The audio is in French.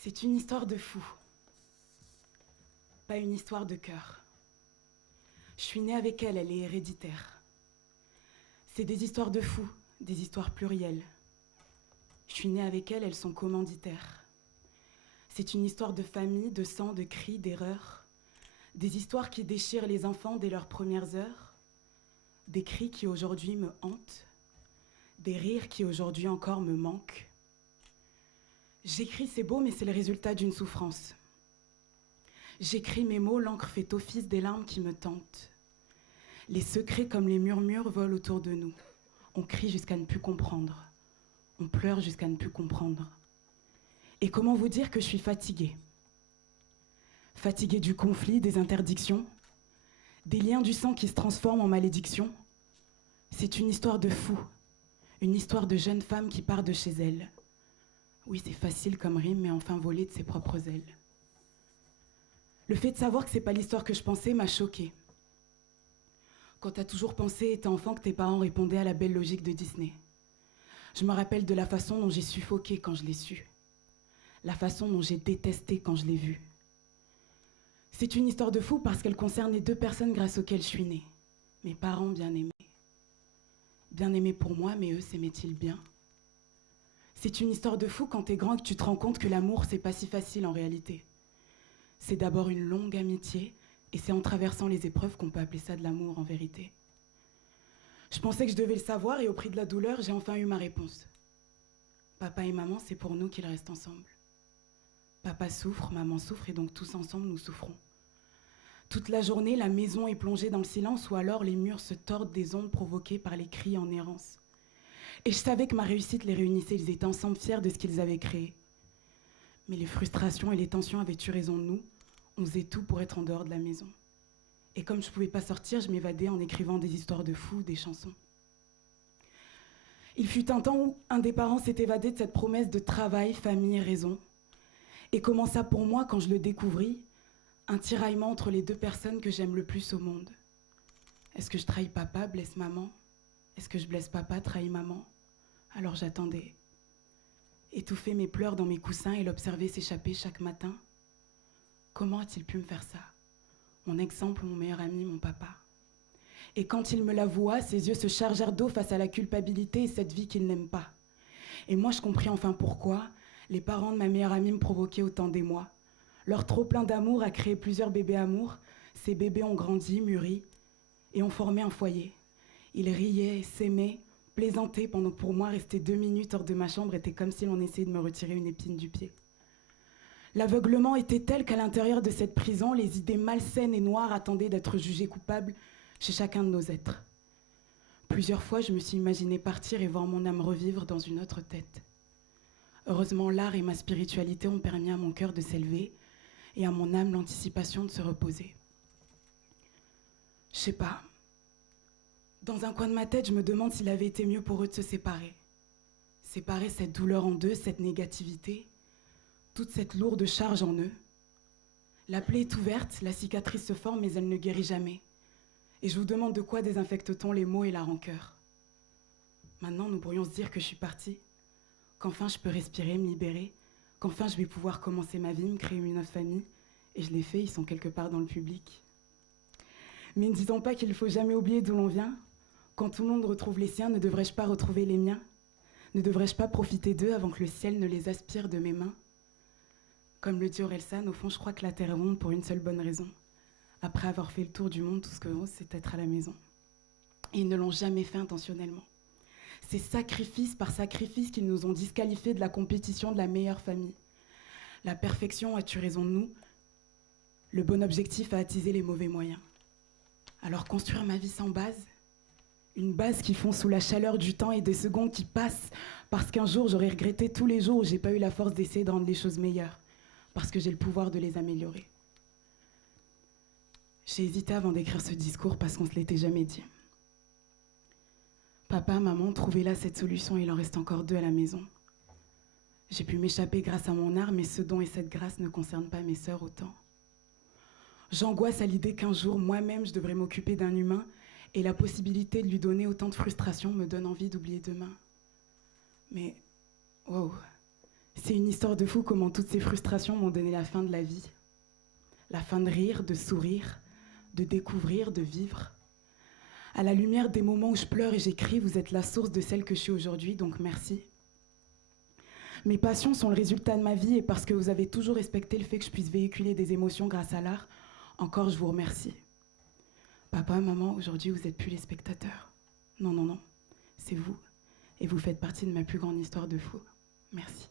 C'est une histoire de fou, pas une histoire de cœur. Je suis née avec elle, elle est héréditaire. C'est des histoires de fous, des histoires plurielles. Je suis née avec elle, elles sont commanditaires. C'est une histoire de famille, de sang, de cris, d'erreurs. Des histoires qui déchirent les enfants dès leurs premières heures. Des cris qui aujourd'hui me hantent. Des rires qui aujourd'hui encore me manquent. J'écris, c'est beau, mais c'est le résultat d'une souffrance. J'écris mes mots, l'encre fait office des larmes qui me tentent. Les secrets comme les murmures volent autour de nous. On crie jusqu'à ne plus comprendre. On pleure jusqu'à ne plus comprendre. Et comment vous dire que je suis fatiguée? Fatiguée du conflit, des interdictions, des liens du sang qui se transforment en malédiction. C'est une histoire de fou, une histoire de jeune femme qui part de chez elle. Oui, c'est facile comme rime, mais enfin volée de ses propres ailes. Le fait de savoir que c'est pas l'histoire que je pensais m'a choquée. Quand t'as toujours pensé, étant enfant, que tes parents répondaient à la belle logique de Disney. Je me rappelle de la façon dont j'ai suffoqué quand je l'ai su. La façon dont j'ai détesté quand je l'ai vu. C'est une histoire de fou parce qu'elle concerne les deux personnes grâce auxquelles je suis née. Mes parents bien-aimés. Bien-aimés pour moi, mais eux s'aimaient-ils bien? C'est une histoire de fou quand t'es grand et que tu te rends compte que l'amour, c'est pas si facile en réalité. C'est d'abord une longue amitié, et c'est en traversant les épreuves qu'on peut appeler ça de l'amour en vérité. Je pensais que je devais le savoir, et au prix de la douleur, j'ai enfin eu ma réponse. Papa et maman, c'est pour nous qu'ils restent ensemble. Papa souffre, maman souffre, et donc tous ensemble, nous souffrons. Toute la journée, la maison est plongée dans le silence, ou alors les murs se tordent des ondes provoquées par les cris en errance. Et je savais que ma réussite les réunissait, ils étaient ensemble fiers de ce qu'ils avaient créé. Mais les frustrations et les tensions avaient eu raison de nous. On faisait tout pour être en dehors de la maison. Et comme je ne pouvais pas sortir, je m'évadais en écrivant des histoires de fous, des chansons. Il fut un temps où un des parents s'est évadé de cette promesse de travail, famille et raison. Et commença pour moi, quand je le découvris, un tiraillement entre les deux personnes que j'aime le plus au monde. Est-ce que je trahis papa, blesse maman? Est-ce que je blesse papa, trahis maman? Alors j'attendais. Étouffer mes pleurs dans mes coussins et l'observer s'échapper chaque matin. Comment a-t-il pu me faire ça? Mon exemple, mon meilleur ami, mon papa. Et quand il me l'avoua, ses yeux se chargèrent d'eau face à la culpabilité et cette vie qu'il n'aime pas. Et moi, je compris enfin pourquoi les parents de ma meilleure amie me provoquaient autant d'émoi. Leur trop plein d'amour a créé plusieurs bébés amours. Ces bébés ont grandi, mûri et ont formé un foyer. Ils riaient, s'aimaient, plaisantaient pendant que pour moi, rester 2 minutes hors de ma chambre était comme si l'on essayait de me retirer une épine du pied. L'aveuglement était tel qu'à l'intérieur de cette prison, les idées malsaines et noires attendaient d'être jugées coupables chez chacun de nos êtres. Plusieurs fois, je me suis imaginée partir et voir mon âme revivre dans une autre tête. Heureusement, l'art et ma spiritualité ont permis à mon cœur de s'élever et à mon âme l'anticipation de se reposer. Je sais pas. Dans un coin de ma tête, je me demande s'il avait été mieux pour eux de se séparer. Séparer cette douleur en deux, cette négativité, toute cette lourde charge en eux. La plaie est ouverte, la cicatrice se forme, mais elle ne guérit jamais. Et je vous demande de quoi désinfecte-t-on les maux et la rancœur? Maintenant, nous pourrions se dire que je suis partie, qu'enfin je peux respirer, me libérer, qu'enfin je vais pouvoir commencer ma vie, me créer une autre famille. Et je l'ai fait, ils sont quelque part dans le public. Mais ne disons pas qu'il ne faut jamais oublier d'où l'on vient. Quand tout le monde retrouve les siens, ne devrais-je pas retrouver les miens? Ne devrais-je pas profiter d'eux avant que le ciel ne les aspire de mes mains? Comme le dit Orelsan, au fond, je crois que la terre est ronde pour une seule bonne raison. Après avoir fait le tour du monde, tout ce que l'on c'est être à la maison. Et ils ne l'ont jamais fait intentionnellement. C'est sacrifice par sacrifice qu'ils nous ont disqualifiés de la compétition de la meilleure famille. La perfection a tué raison de nous. Le bon objectif a attisé les mauvais moyens. Alors construire ma vie sans base, une base qui fond sous la chaleur du temps et des secondes qui passent, parce qu'un jour j'aurais regretté tous les jours où j'ai pas eu la force d'essayer de rendre les choses meilleures, parce que j'ai le pouvoir de les améliorer. J'ai hésité avant d'écrire ce discours parce qu'on se l'était jamais dit. Papa, maman, trouvez là cette solution, il en reste encore 2 à la maison. J'ai pu m'échapper grâce à mon art, mais ce don et cette grâce ne concernent pas mes sœurs autant. J'angoisse à l'idée qu'un jour, moi-même, je devrais m'occuper d'un humain et la possibilité de lui donner autant de frustration me donne envie d'oublier demain. Mais, wow, C'est une histoire de fou comment toutes ces frustrations m'ont donné la fin de la vie. La fin de rire, de sourire, de découvrir, de vivre. À la lumière des moments où je pleure et j'écris, vous êtes la source de celle que je suis aujourd'hui, donc merci. Mes passions sont le résultat de ma vie et parce que vous avez toujours respecté le fait que je puisse véhiculer des émotions grâce à l'art, encore je vous remercie. Papa, maman, aujourd'hui vous n'êtes plus les spectateurs. Non, non, non, c'est vous. Et vous faites partie de ma plus grande histoire de fou. Merci.